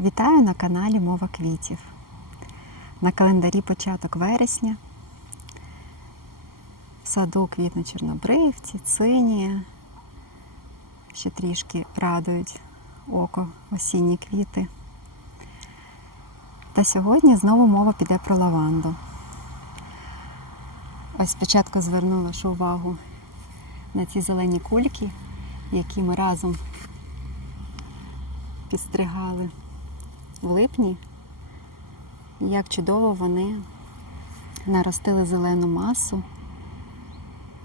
Вітаю на каналі Мова квітів. На календарі початок вересня. В саду квітне чорнобривці, цинія. Ще трішки радують око осінні квіти. Та сьогодні знову мова піде про лаванду. Ось спочатку звернула ж увагу на ці зелені кульки, які ми разом підстригали в липні. Як чудово вони наростили зелену масу.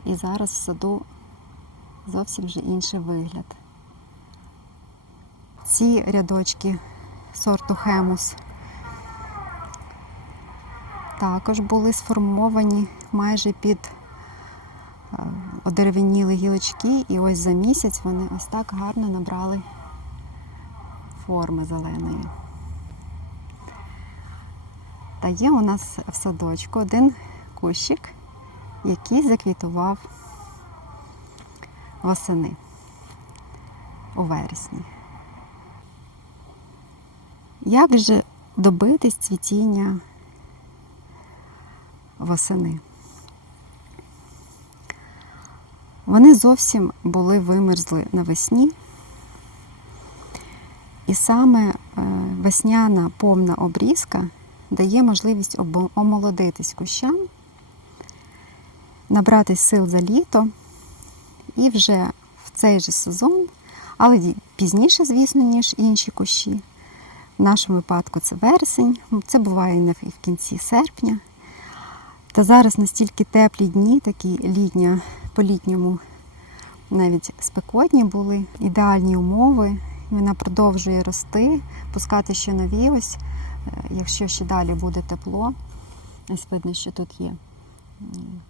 І зараз в саду зовсім вже інший вигляд. Ці рядочки сорту хемус також були сформовані майже під е, одеревеніли гілочки, і ось за місяць вони ось так гарно набрали форми зеленої. Та є у нас в садочку один кущик, який заквітував восени у вересні. Як же добитись цвітіння восени? Вони зовсім були вимерзли навесні, і саме е, весняна повна обрізка дає можливість омолодитись кущам, набратись сил за літо і вже в цей же сезон, але пізніше, звісно, ніж інші кущі. В нашому випадку це вересень, це буває і в кінці серпня. Та зараз настільки теплі дні, такі літня, по-літньому навіть спекотні були, ідеальні умови. Вона продовжує рости, пускати ще нові ось, якщо ще далі буде тепло. Ось видно, що тут є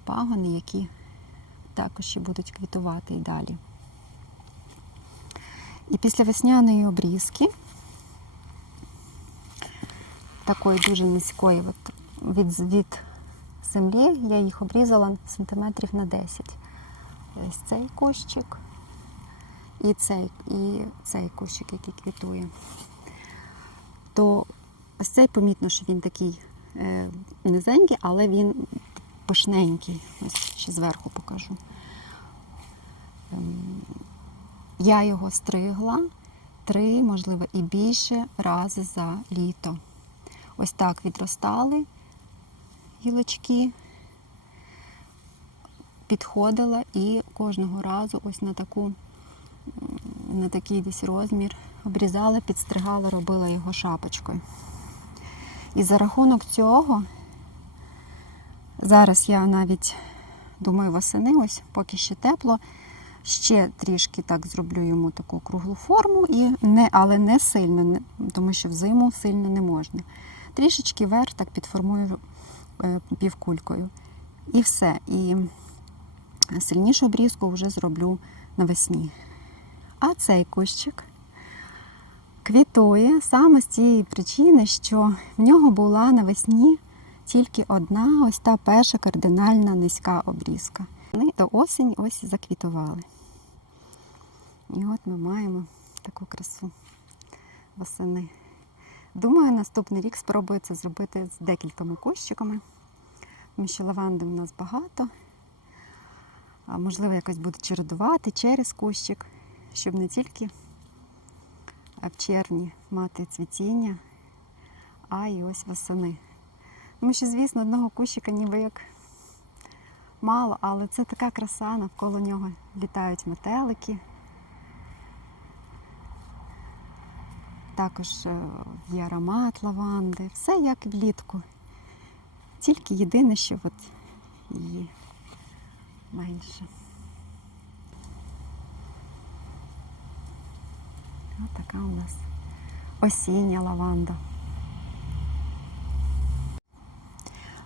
пагони, які також ще будуть квітувати і далі. І після весняної обрізки, такої дуже низької от, від, від землі, я їх обрізала сантиметрів на 10. Ось цей кущик і цей, і цей кущик, який квітує. То ось цей помітно, що він такий е, низенький, але він пишненький. Ось ще зверху покажу. Ем, я його стригла три, можливо, і більше рази за літо. Ось так відростали гілочки, підходила і кожного разу ось на таку на такий десь розмір обрізала, підстригала, робила його шапочкою. І за рахунок цього зараз я навіть думаю, восени, ось поки ще тепло, ще трішки так зроблю йому таку круглу форму, і не, але не сильно, тому що взиму сильно не можна. Трішечки вверх так підформую е, півкулькою. І все. І сильнішу обрізку вже зроблю навесні. А цей кущик квітує саме з тієї причини, що в нього була навесні тільки одна ось та перша кардинальна низька обрізка. Вони до осені ось заквітували. І от ми маємо таку красу восени. Думаю, наступний рік спробую це зробити з декількома кущиками, тому що лаванди у нас багато. А можливо, якось буду чередувати через кущик, щоб не тільки в червні мати цвітіння, а й ось восени. Тому що, звісно, одного кущика ніби як мало, але це така краса, навколо нього літають метелики. Також е, є аромат лаванди, все як влітку. Тільки єдине, що от її менше. Ось така у нас осіння лаванда.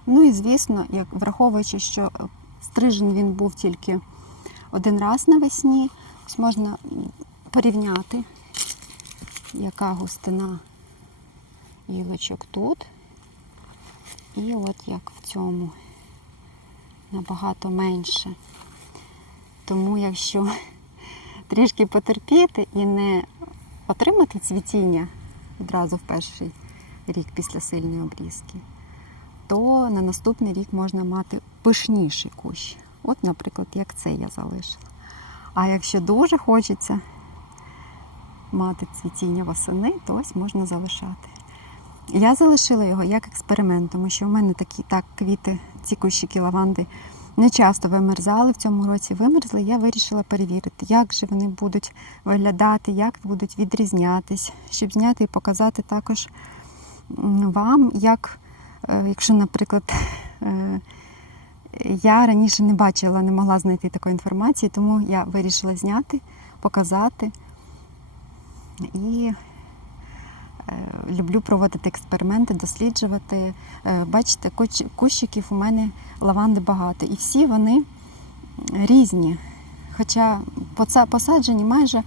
Ну і звісно, як враховуючи, що е, стрижен він був тільки один раз навесні, можна порівняти, яка густина гілочок тут. І от як в цьому набагато менше. Тому якщо трішки потерпіти і не отримати цвітіння одразу в перший рік після сильної обрізки, то на наступний рік можна мати пишніший кущ. От, наприклад, як це я залишила. А якщо дуже хочеться мати цвітіння восени, то ось можна залишати. Я залишила його як експеримент, тому що в мене такі так квіти, ці кущики лаванди не часто вимерзали. В цьому році вимерзли. Я вирішила перевірити, як же вони будуть виглядати, як будуть відрізнятись, щоб зняти і показати також вам, як, е, якщо, наприклад, е, я раніше не бачила, не могла знайти такої інформації, тому я вирішила зняти, показати. І люблю проводити експерименти, досліджувати. Е, Бачите, кущиків у мене лаванди багато. І всі вони різні. Хоча посаджені майже е,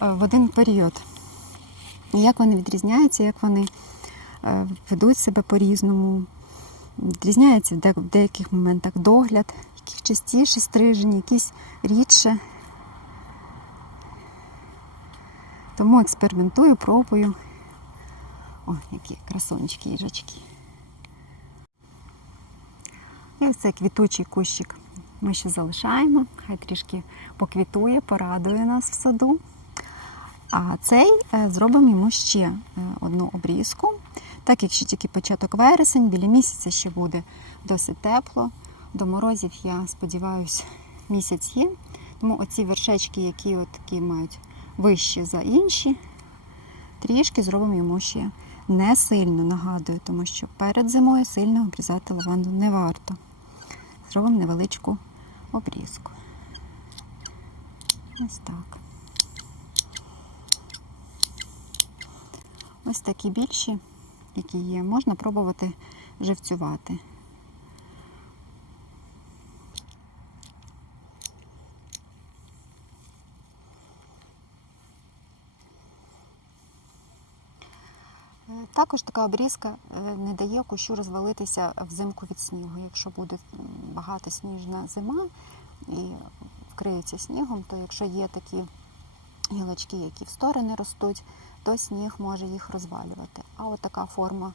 в один період. І Як вони відрізняються, як вони е, ведуть себе по-різному. Відрізняється в деяких моментах догляд, яких частіше стрижені, якісь рідше. Тому експериментую, пробую. О, які красонечки їжачки. І ось цей квітучий кущик ми ще залишаємо. Хай трішки поквітує, порадує нас в саду. А цей е, зробимо йому ще е, одну обрізку. Так як ще тільки початок вересень, біля місяця ще буде досить тепло. До морозів, я сподіваюся, місяць є. Тому оці вершечки, які от такі мають вищі за інші, трішки зробимо йому ще не сильно нагадую, тому що перед зимою сильно обрізати лаванду не варто. Зробимо невеличку обрізку. Ось так. Ось такі більші, які є, можна пробувати живцювати. Е, Також така обрізка е, не дає кущу розвалитися взимку від снігу. Якщо буде м, багата сніжна зима і вкриється снігом, то якщо є такі гілочки, які в сторони ростуть, то сніг може їх розвалювати. А от така форма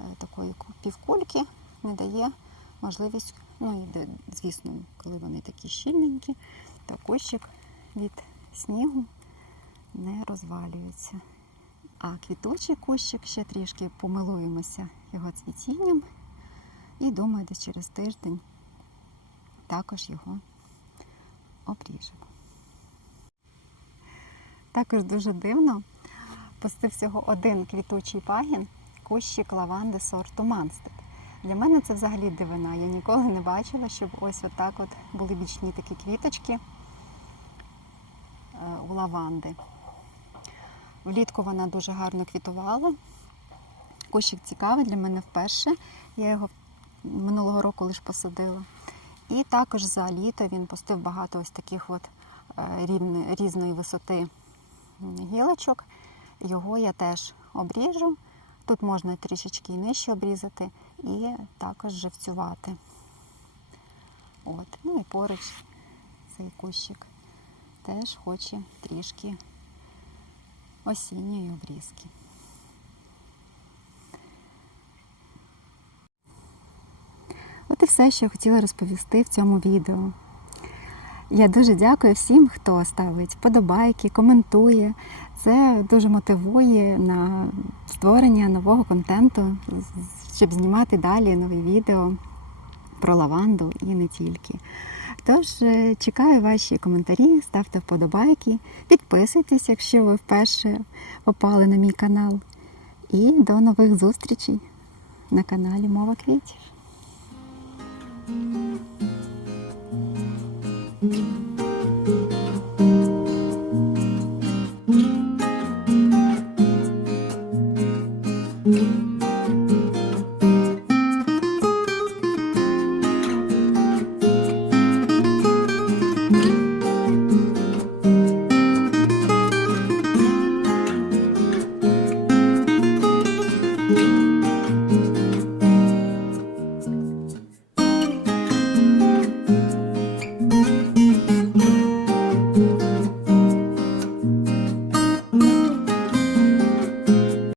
е, такої півкульки не дає можливість, ну і звісно, коли вони такі щільненькі, то кущик від снігу не розвалюється. А квітучий кущик ще трішки помилуємося його цвітінням. І думаю, десь через тиждень також його обріжемо. Також дуже дивно пустив всього один квітучий пагін, кущик лаванди сорту Манстед. Для мене це взагалі дивина. Я ніколи не бачила, щоб ось отак от були бічні такі квіточки е, у лаванди. Влітку вона дуже гарно квітувала. Кущик цікавий для мене вперше. Я його минулого року лише посадила. І також за літо він пустив багато ось таких от е, рівне- різної висоти гілочок. Його я теж обріжу. Тут можна трішечки і нижче обрізати і також живцювати. От. Ну і поруч цей кущик теж хоче трішки осінньої обрізки. От і все, що я хотіла розповісти в цьому відео. Я дуже дякую всім, хто ставить вподобайки, коментує. Це дуже мотивує на створення нового контенту, щоб знімати далі нові відео про лаванду і не тільки. Тож е, чекаю ваші коментарі, ставте вподобайки, підписуйтесь, якщо ви вперше попали на мій канал. І до нових зустрічей на каналі Мова квітів.